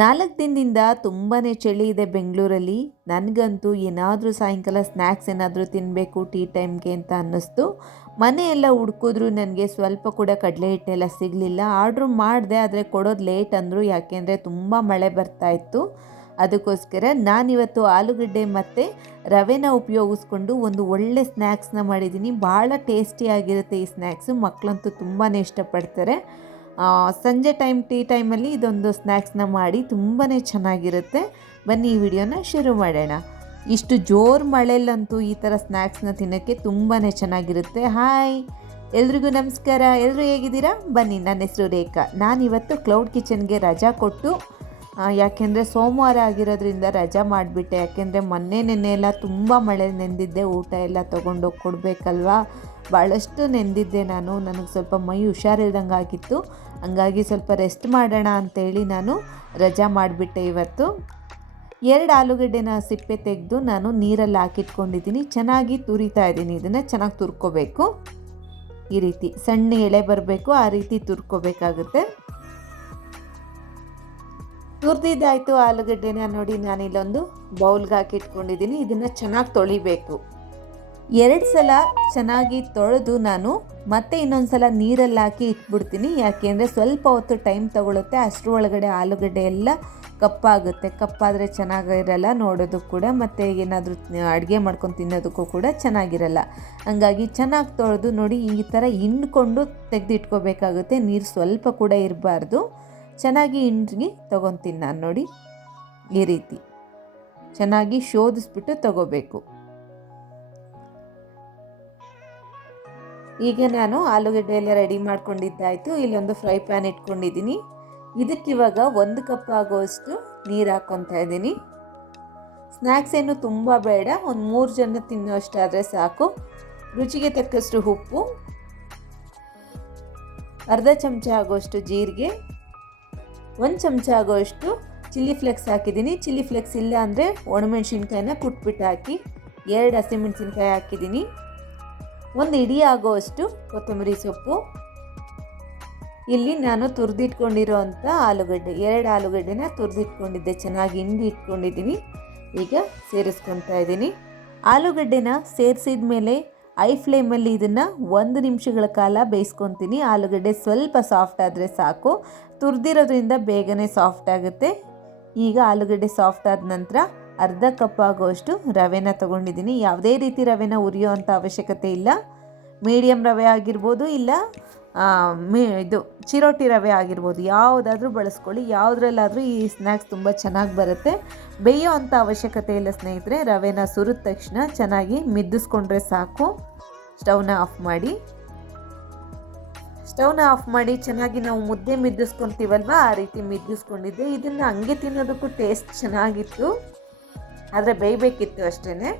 ನಾಲ್ಕು ದಿನದಿಂದ ತುಂಬಾ ಚಳಿ ಇದೆ ಬೆಂಗಳೂರಲ್ಲಿ. ನನಗಂತೂ ಏನಾದರೂ ಸಾಯಂಕಾಲ ಸ್ನ್ಯಾಕ್ಸ್ ಏನಾದರೂ ತಿನ್ನಬೇಕು ಟೀ ಟೈಮ್ಗೆ ಅಂತ ಅನ್ನಿಸ್ತು. ಮನೆಯೆಲ್ಲ ಹುಡ್ಕಿದ್ರು ನನಗೆ ಸ್ವಲ್ಪ ಕೂಡ ಕಡಲೆ ಹಿಟ್ಟೆಲ್ಲ ಸಿಗಲಿಲ್ಲ. ಆರ್ಡ್ರ್ ಮಾಡಿದೆ, ಆದರೆ ಕೊಡೋದು ಲೇಟ್ ಅಂದರು. ಯಾಕೆಂದರೆ ತುಂಬ ಮಳೆ ಬರ್ತಾ ಇತ್ತು. ಅದಕ್ಕೋಸ್ಕರ ನಾನಿವತ್ತು ಆಲೂಗಡ್ಡೆ ಮತ್ತು ರವೆನ ಉಪಯೋಗಿಸ್ಕೊಂಡು ಒಂದು ಒಳ್ಳೆ ಸ್ನ್ಯಾಕ್ಸ್ನ ಮಾಡಿದ್ದೀನಿ ಭಾಳ ಟೇಸ್ಟಿಯಾಗಿರುತ್ತೆ ಈ ಸ್ನ್ಯಾಕ್ಸು ಮಕ್ಕಳಂತೂ ತುಂಬಾ ಇಷ್ಟಪಡ್ತಾರೆ. ಸಂಜೆ ಟೈಮ್, ಟೀ ಟೈಮಲ್ಲಿ ಇದೊಂದು ಸ್ನ್ಯಾಕ್ಸ್ನ ಮಾಡಿ ತುಂಬಾ ಚೆನ್ನಾಗಿರುತ್ತೆ. ಬನ್ನಿ ಈ ವಿಡಿಯೋನ ಶುರು ಮಾಡೋಣ. ಇಷ್ಟು ಜೋರು ಮಳೆಯಲ್ಲಂತೂ ಈ ಥರ ಸ್ನ್ಯಾಕ್ಸ್ನ ತಿನ್ನೋಕ್ಕೆ ತುಂಬಾ ಚೆನ್ನಾಗಿರುತ್ತೆ. ಹಾಯ್! ಎಲ್ರಿಗೂ ನಮಸ್ಕಾರ. ಎಲ್ಲರೂ ಹೇಗಿದ್ದೀರಾ? ಬನ್ನಿ, ನನ್ನ ಹೆಸರು ರೇಖಾ. ನಾನಿವತ್ತು ಕ್ಲೌಡ್ ಕಿಚನ್ಗೆ ರಜಾ ಕೊಟ್ಟು ಯಾಕೆಂದರೆ ಸೋಮವಾರ ಆಗಿರೋದ್ರಿಂದ ರಜಾ ಮಾಡಿಬಿಟ್ಟೆ. ಯಾಕೆಂದರೆ ಮೊನ್ನೆ ನೆನ್ನೆ ಎಲ್ಲ ತುಂಬ ಮಳೆ ನೆಂದಿದ್ದೆ. ಊಟ ಎಲ್ಲ ತೊಗೊಂಡೋಗಿ ಕೊಡಬೇಕಲ್ವಾ? ಭಾಳಷ್ಟು ನೆಂದಿದ್ದೆ ನಾನು. ನನಗೆ ಸ್ವಲ್ಪ ಮೈ ಹುಷಾರಿಲ್ದಂಗೆ ಆಗಿತ್ತು. ಹಂಗಾಗಿ ಸ್ವಲ್ಪ ರೆಸ್ಟ್ ಮಾಡೋಣ ಅಂತೇಳಿ ನಾನು ರಜಾ ಮಾಡಿಬಿಟ್ಟೆ ಇವತ್ತು. ಎರಡು ಆಲೂಗಡ್ಡೆನ ಸಿಪ್ಪೆ ತೆಗೆದು ನಾನು ನೀರಲ್ಲಿ ಹಾಕಿಟ್ಕೊಂಡಿದ್ದೀನಿ. ಚೆನ್ನಾಗಿ ತುರಿತಾ ಇದ್ದೀನಿ. ಇದನ್ನು ಚೆನ್ನಾಗಿ ತುರ್ಕೋಬೇಕು. ಈ ರೀತಿ ಸಣ್ಣ ಎಳೆ ಬರಬೇಕು. ಆ ರೀತಿ ತುರ್ಕೋಬೇಕಾಗುತ್ತೆ. ತುರಿದಿದ್ದಾಯಿತು ಆಲೂಗಡ್ಡೆನ ನೋಡಿ ನಾನಿಲ್ಲೊಂದು ಬೌಲ್ಗೆ ಹಾಕಿಟ್ಕೊಂಡಿದ್ದೀನಿ. ಇದನ್ನು ಚೆನ್ನಾಗಿ ತೊಳಿಬೇಕು. ಎರಡು ಸಲ ಚೆನ್ನಾಗಿ ತೊಳೆದು ನಾನು ಮತ್ತೆ ಇನ್ನೊಂದು ಸಲ ನೀರಲ್ಲಿ ಹಾಕಿ ಇಟ್ಬಿಡ್ತೀನಿ. ಯಾಕೆಂದರೆ ಸ್ವಲ್ಪ ಹೊತ್ತು ಟೈಮ್ ತಗೊಳುತ್ತೆ. ಅಷ್ಟರ ಒಳಗಡೆ ಆಲೂಗಡ್ಡೆ ಎಲ್ಲ ಕಪ್ಪಾಗುತ್ತೆ. ಕಪ್ಪಾದರೆ ಚೆನ್ನಾಗಿರಲ್ಲ ನೋಡೋದು ಕೂಡ. ಮತ್ತು ಏನಾದರೂ ಅಡುಗೆ ಮಾಡ್ಕೊಂಡು ತಿನ್ನೋದಕ್ಕೂ ಕೂಡ ಚೆನ್ನಾಗಿರಲ್ಲ. ಹಂಗಾಗಿ ಚೆನ್ನಾಗಿ ತೊಳೆದು ನೋಡಿ ಈ ಥರ ಹಿಂಡ್ಕೊಂಡು ತೆಗೆದಿಟ್ಕೋಬೇಕಾಗುತ್ತೆ. ನೀರು ಸ್ವಲ್ಪ ಕೂಡ ಇರಬಾರ್ದು. ಚೆನ್ನಾಗಿ ಹಿಂಡಿ ತೊಗೊತೀನಿ ನಾನು ನೋಡಿ. ಈ ರೀತಿ. ಚೆನ್ನಾಗಿ ಶೋಧಿಸ್ಬಿಟ್ಟು ತಗೋಬೇಕು. ಈಗ ನಾನು ಆಲೂಗಡ್ಡೆ ಎಲ್ಲ ರೆಡಿ ಮಾಡ್ಕೊಂಡಿದ್ದಾಯಿತು. ಇಲ್ಲೊಂದು ಫ್ರೈ ಪ್ಯಾನ್ ಇಟ್ಕೊಂಡಿದ್ದೀನಿ. ಇದಕ್ಕಿವಾಗ ಒಂದು ಕಪ್ ಆಗೋಷ್ಟು ನೀರು ಹಾಕ್ಕೊತಾ ಇದ್ದೀನಿ. ಸ್ನ್ಯಾಕ್ಸ್ ಏನು ತುಂಬ ಬೇಡ. ಒಂದು ಮೂರು ಜನ ತಿನ್ನೋಷ್ಟಾದರೆ ಸಾಕು. ರುಚಿಗೆ ತಕ್ಕಷ್ಟು ಉಪ್ಪು. ಅರ್ಧ ಚಮಚ ಆಗೋಷ್ಟು ಜೀರಿಗೆ. ಒಂದು ಚಮಚ ಆಗೋಷ್ಟು ಚಿಲ್ಲಿ ಫ್ಲೆಕ್ಸ್ ಹಾಕಿದ್ದೀನಿ. ಚಿಲ್ಲಿ ಫ್ಲೆಕ್ಸ್ ಇಲ್ಲ ಅಂದರೆ ಒಣಮೆಣ್ಸಿನ್ಕಾಯಿನ ಕುಟ್ಬಿಟ್ಟು ಹಾಕಿ, ಎರಡು ಹಸಿಮೆಣಸಿನ್ಕಾಯಿ ಹಾಕಿದ್ದೀನಿ. ಒಂದು ಇಡೀ ಆಗೋವಷ್ಟು ಕೊತ್ತಂಬರಿ ಸೊಪ್ಪು. ಇಲ್ಲಿ ನಾನು ತುರಿದಿಟ್ಕೊಂಡಿರೋ ಅಂಥ ಆಲೂಗಡ್ಡೆ, ಎರಡು ಆಲೂಗಡ್ಡೆನ ತುರಿದಿಟ್ಕೊಂಡಿದ್ದೆ, ಚೆನ್ನಾಗಿ ಹಿಂಡಿ ಇಟ್ಕೊಂಡಿದ್ದೀನಿ. ಈಗ ಸೇರಿಸ್ಕೊತಾ ಇದ್ದೀನಿ. ಆಲೂಗಡ್ಡೆನ ಸೇರಿಸಿದ ಮೇಲೆ ಐ ಫ್ಲೇಮಲ್ಲಿ ಇದನ್ನು ಒಂದು ನಿಮಿಷಗಳ ಕಾಲ ಬೇಯಿಸ್ಕೊತೀನಿ. ಆಲೂಗಡ್ಡೆ ಸ್ವಲ್ಪ ಸಾಫ್ಟ್ ಆದರೆ ಸಾಕು. ತುರಿದಿರೋದ್ರಿಂದ ಬೇಗನೆ ಸಾಫ್ಟ್ ಆಗುತ್ತೆ. ಈಗ ಆಲೂಗಡ್ಡೆ ಸಾಫ್ಟ್ ಆದ ನಂತರ ಅರ್ಧ ಕಪ್ ಆಗೋಷ್ಟು ರವೆನ ತಗೊಂಡಿದ್ದೀನಿ. ಯಾವುದೇ ರೀತಿ ರವೆನ ಉರಿಯೋ ಅಂಥ ಅವಶ್ಯಕತೆ ಇಲ್ಲ. ಮೀಡಿಯಮ್ ರವೆ ಆಗಿರ್ಬೋದು ಇಲ್ಲ ಮೀ, ಇದು ಚಿರೋಟಿ ರವೆ ಆಗಿರ್ಬೋದು. ಯಾವುದಾದ್ರೂ ಬಳಸ್ಕೊಳ್ಳಿ. ಯಾವುದ್ರಲ್ಲಾದರೂ ಈ ಸ್ನ್ಯಾಕ್ಸ್ ತುಂಬ ಚೆನ್ನಾಗಿ ಬರುತ್ತೆ. ಬೇಯೋ ಅಂಥ ಅವಶ್ಯಕತೆ ಇಲ್ಲ ಸ್ನೇಹಿತರೆ. ರವೆನ ಸುರಿದ ತಕ್ಷಣ ಚೆನ್ನಾಗಿ ಮಿದ್ದಿಸ್ಕೊಂಡ್ರೆ ಸಾಕು. ಸ್ಟವ್ನ ಆಫ್ ಮಾಡಿ. ಸ್ಟವ್ನ ಆಫ್ ಮಾಡಿ ಚೆನ್ನಾಗಿ ನಾವು ಮುದ್ದೆ ಮಿದ್ದಿಸ್ಕೊತೀವಲ್ವ? ಆ ರೀತಿ ಮಿದ್ದಿಸ್ಕೊಂಡಿದ್ದೆ. ಇದನ್ನು ಹಂಗೆ ತಿನ್ನೋದಕ್ಕೂ ಟೇಸ್ಟ್ ಚೆನ್ನಾಗಿತ್ತು. ಆದರೆ ಬೇಯಬೇಕಿತ್ತು ಅಷ್ಟೇ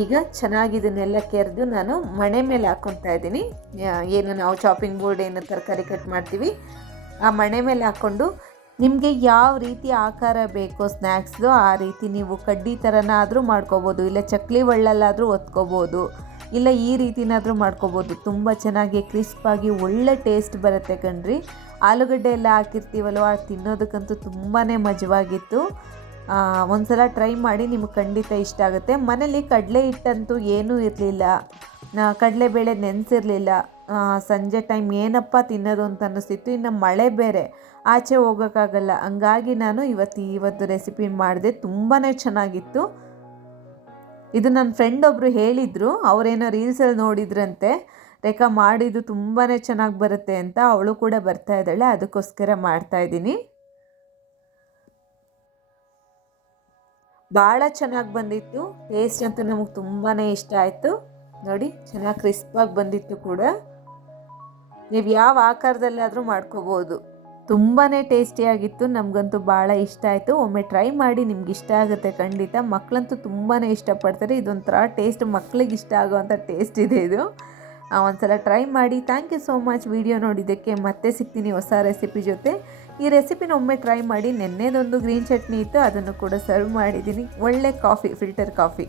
ಈಗ ಚೆನ್ನಾಗಿ ಇದನ್ನೆಲ್ಲ ಕೆರೆದು ನಾನು ಮಣೆ ಮೇಲೆ ಹಾಕ್ಕೊತಾ ಇದ್ದೀನಿ. ಏನು ನಾವು ಚಾಪಿಂಗ್ ಬೋರ್ಡ್ ಏನು ತರಕಾರಿ ಕಟ್ ಮಾಡ್ತೀವಿ. ಆ ಮಣೆ ಮೇಲೆ ಹಾಕ್ಕೊಂಡು ನಿಮಗೆ ಯಾವ ರೀತಿ ಆಕಾರ ಬೇಕೋ ಸ್ನ್ಯಾಕ್ಸ್ದು ಆ ರೀತಿ ನೀವು ಕಡ್ಡಿ ಥರನಾದರೂ ಮಾಡ್ಕೋಬೋದು, ಇಲ್ಲ ಚಕ್ಲಿ ಒಳ್ಳಲ್ಲಾದರೂ ಒತ್ಕೋಬೋದು, ಇಲ್ಲ ಈ ರೀತಿನಾದರೂ ಮಾಡ್ಕೋಬೋದು. ತುಂಬ ಚೆನ್ನಾಗಿ ಕ್ರಿಸ್ಪಾಗಿ ಒಳ್ಳೆ ಟೇಸ್ಟ್ ಬರುತ್ತೆ ಕಣ್ರಿ. ಆಲೂಗಡ್ಡೆ ಎಲ್ಲ ಹಾಕಿರ್ತೀವಲ್ವ, ಅದು ತಿನ್ನೋದಕ್ಕಂತೂ ತುಂಬಾ ಮಜವಾಗಿತ್ತು. ಒಂದ್ಸಲ ಟ್ರೈ ಮಾಡಿ ನಿಮಗೆ ಖಂಡಿತ ಇಷ್ಟ ಆಗುತ್ತೆ. ಮನೇಲಿ ಕಡಲೆ ಹಿಟ್ಟಂತೂ ಏನೂ ಇರಲಿಲ್ಲ. ಕಡಲೆಬೇಳೆ ನೆನೆಸಿರಲಿಲ್ಲ. ಸಂಜೆ ಟೈಮ್ ಏನಪ್ಪ ತಿನ್ನೋದು ಅಂತ ಅನ್ನಿಸ್ತಿತ್ತು. ಇನ್ನು ಮಳೆ ಬೇರೆ. ಆಚೆ ಹೋಗೋಕ್ಕಾಗಲ್ಲ. ಹಂಗಾಗಿ ನಾನು ಇವತ್ತು ಇವತ್ತು ರೆಸಿಪಿ ಮಾಡಿದೆ. ತುಂಬಾ ಚೆನ್ನಾಗಿತ್ತು. ಇದು ನನ್ನ ಫ್ರೆಂಡ್ ಒಬ್ಬರು ಹೇಳಿದರು. ಅವರೇನೋ ರೀಲ್ಸಲ್ಲಿ ನೋಡಿದ್ರಂತೆ. ರೇಖಾ ಮಾಡಿದ್ದು ತುಂಬಾ ಚೆನ್ನಾಗಿ ಬರುತ್ತೆ ಅಂತ ಅವಳು ಕೂಡ ಬರ್ತಾ ಇದ್ದಾಳೆ, ಅದಕ್ಕೋಸ್ಕರ ಮಾಡ್ತಾ ಇದ್ದೀನಿ. ಭಾಳ ಚೆನ್ನಾಗಿ ಬಂದಿತ್ತು ಟೇಸ್ಟ್ ಅಂತೂ ನಮಗೆ ತುಂಬಾ ಇಷ್ಟ ಆಯಿತು. ನೋಡಿ, ಚೆನ್ನಾಗಿ ಕ್ರಿಸ್ಪಾಗಿ ಬಂದಿತ್ತು ಕೂಡ. ನೀವು ಯಾವ ಆಕಾರದಲ್ಲಾದರೂ ಮಾಡ್ಕೋಬೋದು. ತುಂಬಾ ಟೇಸ್ಟಿಯಾಗಿತ್ತು ನಮಗಂತೂ ಭಾಳ ಇಷ್ಟ ಆಯಿತು. ಒಮ್ಮೆ ಟ್ರೈ ಮಾಡಿ, ನಿಮ್ಗೆ ಇಷ್ಟ ಆಗುತ್ತೆ ಖಂಡಿತ. ಮಕ್ಕಳಂತೂ ತುಂಬಾ ಇಷ್ಟಪಡ್ತಾರೆ, ಇದೊಂಥರ ಟೇಸ್ಟ್ ಮಕ್ಕಳಿಗೆ ಇಷ್ಟ ಆಗೋವಂಥ ಟೇಸ್ಟ್ ಇದೆ ಇದು. ಒಂದ್ಸಲ ಟ್ರೈ ಮಾಡಿ. Thank you so much video ನೋಡಿದ್ದಕ್ಕೆ ಮತ್ತೆ ಸಿಗ್ತೀನಿ ಹೊಸ ರೆಸಿಪಿ ಜೊತೆ. ಈ ರೆಸಿಪಿನ ಒಮ್ಮೆ ಟ್ರೈ ಮಾಡಿ. ನೆನ್ನೆದೊಂದು ಗ್ರೀನ್ ಚಟ್ನಿ ಇತ್ತು. ಅದನ್ನು ಕೂಡ ಸರ್ವ್ ಮಾಡಿದ್ದೀನಿ. ಒಳ್ಳೆ ಕಾಫಿ ಫಿಲ್ಟರ್ ಕಾಫಿ